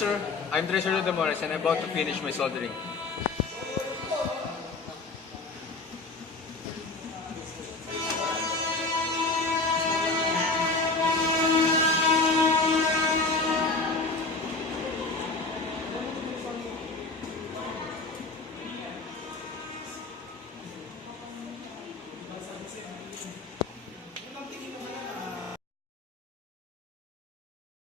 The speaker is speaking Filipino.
sir. I'm Treasurer Demores and I'm about to finish my soldering.